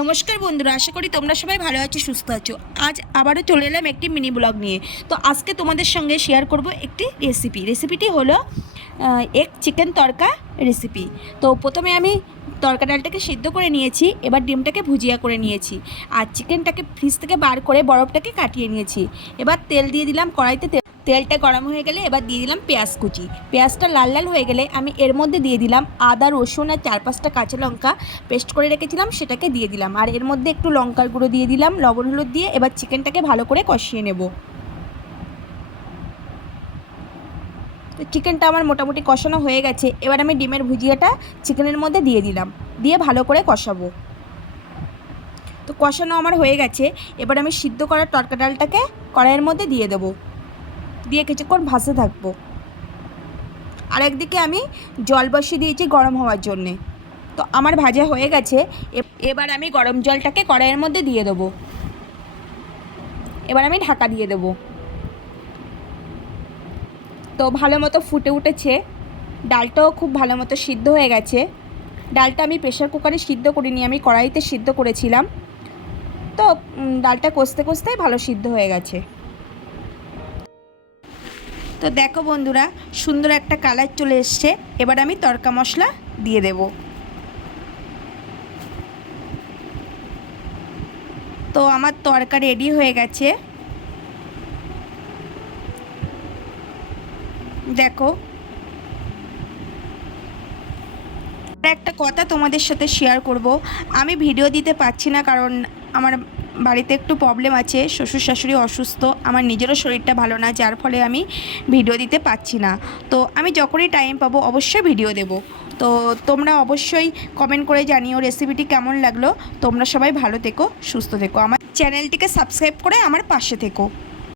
নমস্কার বন্ধুরা, আশা করি তোমরা সবাই ভালো আছো, সুস্থ আছো। আজ আবারও চলে এলাম একটি মিনি ব্লগ নিয়ে। তো আজকে তোমাদের সঙ্গে শেয়ার করব একটি রেসিপিটি হলো এক চিকেন তড়কা রেসিপি। তো প্রথমে আমি তড়কা ডালটাকে সিদ্ধ করে নিয়েছি, এবার ডিমটাকে ভুজিয়া করে নিয়েছি, আর চিকেনটাকে ফ্রিজ থেকে বার করে বরফটাকে কাটিয়ে নিয়েছি। এবার তেল দিয়ে দিলাম কড়াইতে। তেলটা গরম হয়ে গেলে এবার দিয়ে দিলাম পেঁয়াজ কুচি। পেঁয়াজটা লাল লাল হয়ে গেলে আমি এর মধ্যে দিয়ে দিলাম আদা, রসুন আর 4-5টা কাঁচা লঙ্কা পেস্ট করে রেখেছিলাম, সেটাকে দিয়ে দিলাম। আর এর মধ্যে একটু লঙ্কার গুঁড়ো দিয়ে দিলাম, লবণ হলুদ দিয়ে এবার চিকেনটাকে ভালো করে কষিয়ে নেব। তো চিকেনটা আমার মোটামুটি কষানো হয়ে গেছে। এবার আমি ডিমের ভুজিয়াটা চিকেনের মধ্যে দিয়ে দিলাম, দিয়ে ভালো করে কষাবো। তো কষানো আমার হয়ে গেছে। এবার আমি সিদ্ধ করা তড়কা ডালটাকে কড়াইয়ের মধ্যে দিয়ে দেবো, দিয়ে কিছুক্ষণ ভাজতে থাকবো। আর একদিকে আমি জল বসিয়ে দিয়েছি গরম হওয়ার জন্যে। তো আমার ভাজা হয়ে গেছে। এবার আমি গরম জলটাকে কড়াইয়ের মধ্যে দিয়ে দেবো। এবার আমি ঢাকা দিয়ে দেবো। তো ভালো মতো ফুটে উঠেছে, ডালটাও খুব ভালো মতো সিদ্ধ হয়ে গেছে। ডালটা আমি প্রেশার কুকারে সিদ্ধ করিনি, আমি কড়াইতে সিদ্ধ করেছিলাম। তো ডালটা কষতে কষতেই ভালো সিদ্ধ হয়ে গেছে। তো দেখো বন্ধুরা, সুন্দর একটা কালার চলে এসছে। এবার আমি তড়কা মশলা দিয়ে দেব। তো আমার তড়কা রেডি হয়ে গেছে। দেখো, একটা কথা তোমাদের সাথে শেয়ার করব। আমি ভিডিও দিতে পারছি না কারণ আমার বাড়িতে একটু প্রবলেম আছে, শ্বশুর শাশুড়ি অসুস্থ, আমার নিজেরও শরীরটা ভালো না, যার ফলে আমি ভিডিও দিতে পারছি না। তো আমি যখনই টাইম পাবো অবশ্যই ভিডিও দেব। তো তোমরা অবশ্যই কমেন্ট করে জানিও রেসিপিটি কেমন লাগলো। তোমরা সবাই ভালো থেকো, সুস্থ থেকো, আমার চ্যানেলটিকে সাবস্ক্রাইব করে আমার পাশে থেকো।